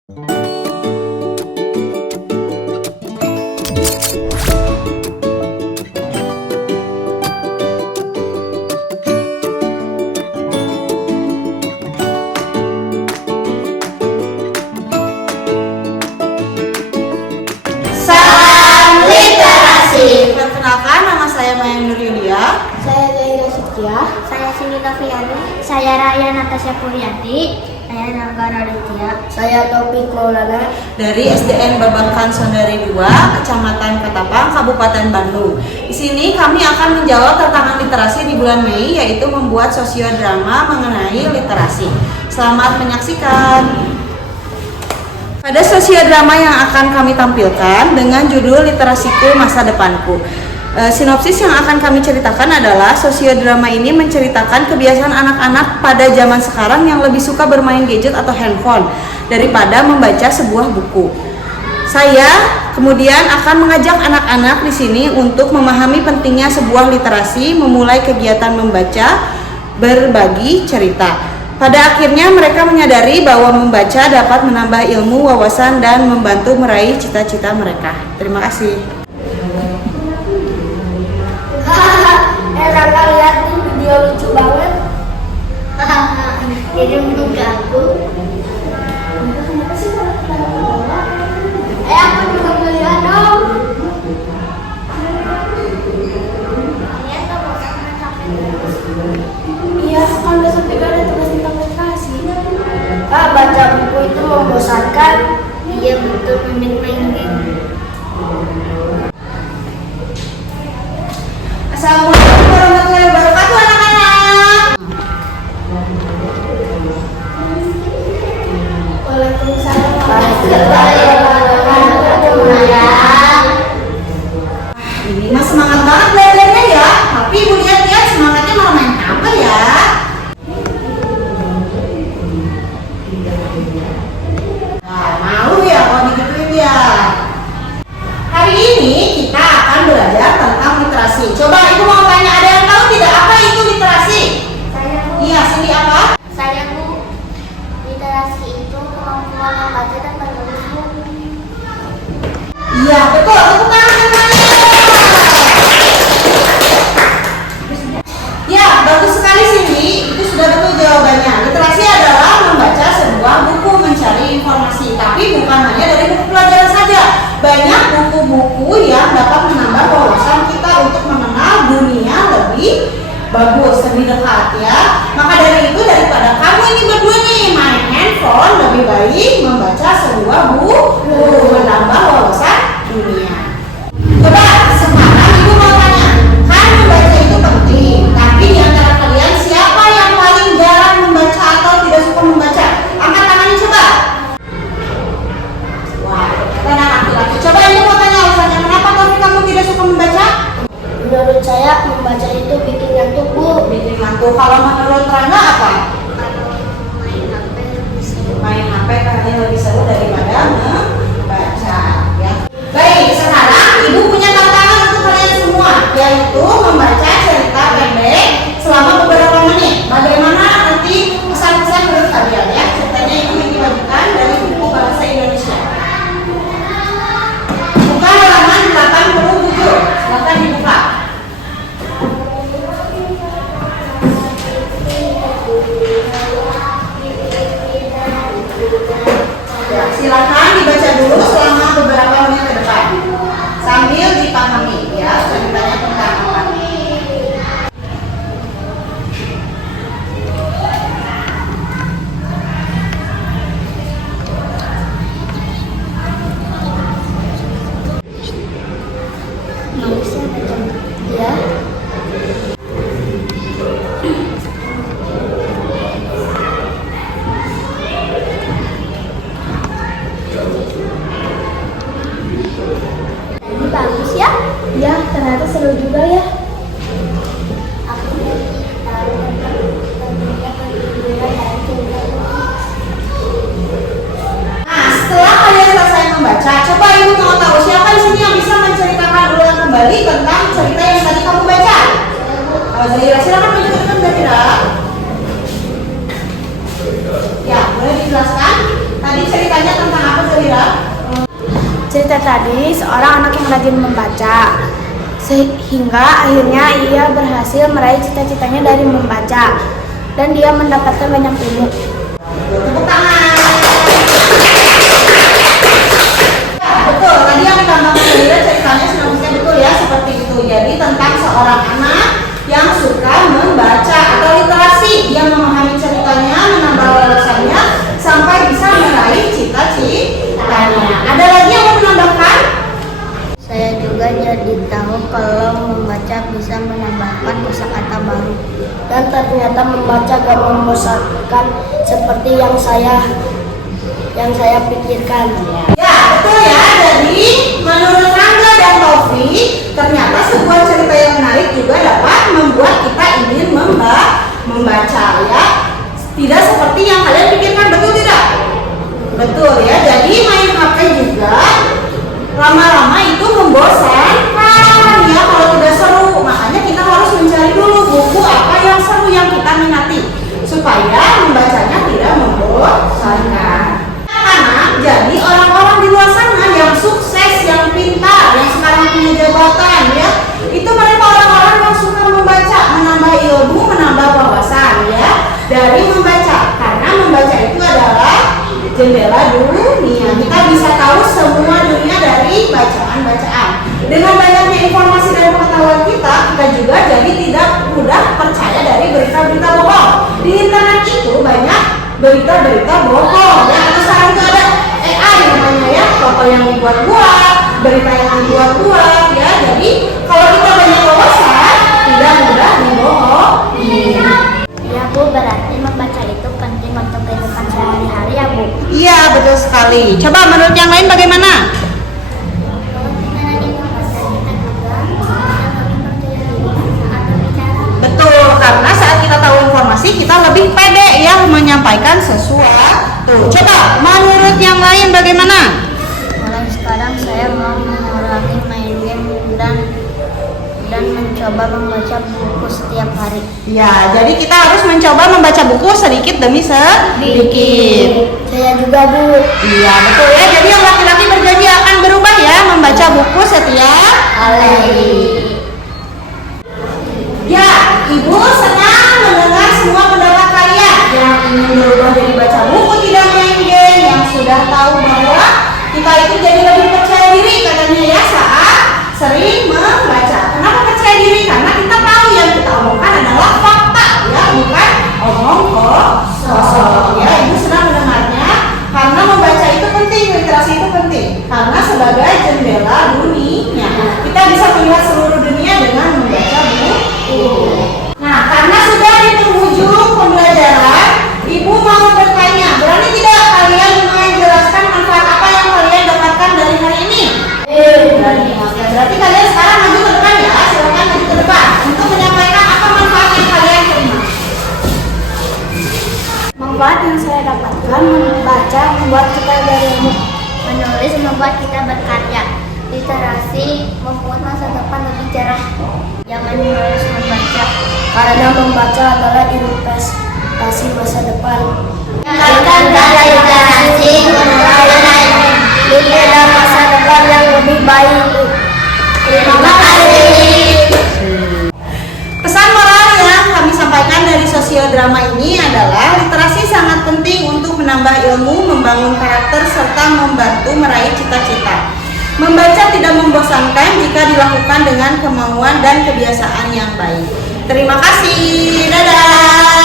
Salam literasi. Perkenalkan, nama saya Maya Nur Yulia. Saya Zaira Setia. Saya Cindy Noviani. Saya Raya Natasha Puryanti. Saya Nagara Aditya. Saya Taufik Maulana. Dari SDN Babakan Sondari 2, Kecamatan Ketapang, Kabupaten Bandung. Di sini kami akan menjawab tantangan literasi di bulan Mei, yaitu membuat sosiodrama mengenai literasi. Selamat menyaksikan. Pada sosiodrama yang akan kami tampilkan dengan judul Literasiku Masa Depanku. Sinopsis yang akan kami ceritakan adalah sosiodrama ini menceritakan kebiasaan anak-anak pada zaman sekarang yang lebih suka bermain gadget atau handphone daripada membaca sebuah buku. Saya kemudian akan mengajak anak-anak di sini untuk memahami pentingnya sebuah literasi, memulai kegiatan membaca, berbagi cerita. Pada akhirnya mereka menyadari bahwa membaca dapat menambah ilmu, wawasan, dan membantu meraih cita-cita mereka. Terima kasih. Rangga lihat nih video lucu banget. Jadi menurut aku, Kenapa sih aku juga melihat dong. Iya, kan besok juga ada tugas tentang literasi. Baca buku itu membosankan. iya betul, main game. Assalamualaikum warahmatullahi wabarakatuh, anak-anak. Waalaikumsalam warahmatullahi wabarakatuh. Ini mah semangat banget belajarnya ya. Tapi ibu lihat-lihat semangatnya malah main apa ya? Nah, malu ya kalau digituin ya. Hari ini kita akan belajar tentang literasi. Coba ibu mau tanya, ada yang tahu tidak apa itu literasi? Saya Bu. Iya, Cindy apa? Saya Bu. Literasi itu kemampuan membaca dan menulis buku. Iya, betul. Tepuk tangan semuanya. Ya, bagus sekali Cindy. Itu sudah betul jawabannya. Literasi adalah membaca sebuah buku, mencari informasi. Tapi bukan hanya dari buku pelajaran saja. Banyak buku-buku yang dapat menambah wawasan kita untuk mengenal dunia lebih bagus, lebih dekat ya. Maka dari itu, daripada kamu ini berdua nih main handphone, lebih baik membaca sebuah buku, menambah wawasan dunia. Coba sekarang ibu mau tanya, kan membaca itu penting, tapi di antara kalian siapa yang paling jarang membaca atau tidak suka membaca? Angkat tangannya coba. Wah, ternyata anak laki-laki. Coba ibu mau tanya alasannya, kenapa kamu tidak suka membaca? Menurut saya membaca itu bikin ngantuk Bu. Bikin ngantuk. Kalau menurut Rangga apa? Kalau main HP lebih seru. Main HP katanya lebih seru daripada membaca ya. Baik, sekarang ibu punya tantangan untuk kalian semua, yaitu membaca cerita pendek selama beberapa menit. Bagaimana nanti pesan-pesan menurut kalian ya? Ceritanya itu dibagikan dari buku bahasa Indonesia. Buka halaman 87. Silakan dibuka. Ya, silakan dibaca dulu selama beberapa menit ke depan sambil dipahami ya ceritanya tentang apa. Ya. Ini bagus ya. Ya, ternyata seru juga ya. Aku tahu tentang pentingnya pendidikan dan cerita. Nah, setelah kalian selesai membaca, coba ibu mau tahu siapa di sini yang bisa menceritakan ulang kembali tentang cerita yang tadi kamu baca? Zaira, silakan maju ke depan Zaira. Ya, boleh dijelaskan tadi ceritanya tentang tadi seorang anak yang rajin membaca, sehingga akhirnya ia berhasil meraih cita-citanya dari membaca dan dia mendapatkan banyak ilmu. Tepuk tangan. Ya, betul. Tadi yang ditambahkan Zahira ceritanya seharusnya betul ya, seperti itu. Jadi tentang seorang anak yang suka membaca atau literasi, yang memahami ceritanya, menambah wawasannya sampai bisa meraih cita-citanya. Ada lagi yang mau menambahkan? Saya juga jadi tahu kalau membaca bisa menambahkan kosakata baru. Dan ternyata membaca gak membosankan seperti yang saya pikirkan. Ya, betul ya. Jadi menurut Rangga dan Taufik, ternyata sebuah cerita yang menarik juga dapat membuat kita ingin membaca ya. Tidak seperti yang kalian pikirkan, betul tidak? Betul ya. Jadi main HP juga lama-lama itu membosankan ya kalau tidak seru. Makanya kita harus mencari dulu buku apa yang seru yang kita minati supaya membacanya tidak membosankan. Anak-anak, jadi orang-orang di luar sana yang sukses, yang pintar, yang sekarang punya jabatan ya, itu mereka orang-orang yang suka membaca, menambah ilmu, menambah wawasan ya dari membaca. Karena membaca itu adalah jendela dunia. Kita bisa tahu semua dunia dari bacaan-bacaan. Dengan banyaknya informasi dan pengetahuan kita juga jadi tidak mudah percaya dari berita-berita bohong. Di internet itu banyak berita-berita bohong ya. Atau sekarang itu ada AI namanya ya, foto yang dibuat-buat, berita yang dibuat-buat ya. Jadi kalau kita banyak wawasan, tidak mudah dibohongi. Ya Bu, berarti membaca itu penting untuk kehidupan sehari-hari ya Bu. Iya, betul sekali. Coba menurut yang lain bagaimana? Kalau kita lagi membaca, kita juga lebih percaya diri saat berbicara. Betul, karena saat kita tahu informasi, kita lebih pede ya menyampaikan sesuatu. Coba menurut yang lain bagaimana? Mulai sekarang saya mau mengurangi main game dan mencoba membaca buku setiap hari. Ya, jadi kita harus mencoba membaca buku sedikit demi sedikit. Saya juga Bu. Iya, betul ya. Jadi yang laki-laki berjanji akan berubah ya, membaca buku setiap hari. Ya, Ibu senang mendengar semua pendapat kalian yang ingin berubah dari baca buku tidak main game, yang sudah tahu bahwa kita itu jadi lebih percaya diri katanya ya saat sering membaca. Kenapa percaya diri? Karena kita tahu yang kita omongkan adalah fakta ya, bukan omong kosong. Ya, Ibu senang mendengarnya karena membaca itu penting, literasi itu penting. Karena sebagai jendela dunia, kita bisa melihat seluruh dunia dengan membaca buku. Nah, karena sudah di penghujung pembelajaran, Ibu mau bertanya, berani tidak kalian menjelaskan manfaat apa yang kalian dapatkan dari hari ini? Berani. Oke, berarti kalian sekarang maju ke depan ya, silakan maju ke depan untuk menyampaikan apa manfaat yang kalian terima. Manfaat yang saya dapatkan membaca membuat kita berilmu. Menulis membuat kita berkarya. Literasi membuat masa depan lebih cerah. Jangan menulis membaca. Karena membaca adalah investasi masa depan. Tingkatkan cara literasi Dalam masa depan yang lebih baik. Terima kasih. Pesan moral yang kami sampaikan dari sosiodrama ini adalah literasi sangat penting untuk menambah ilmu, membangun karakter, serta membantu meraih cita-cita. Membaca tidak membosankan jika dilakukan dengan kemauan dan kebiasaan yang baik. Terima kasih. Dadah.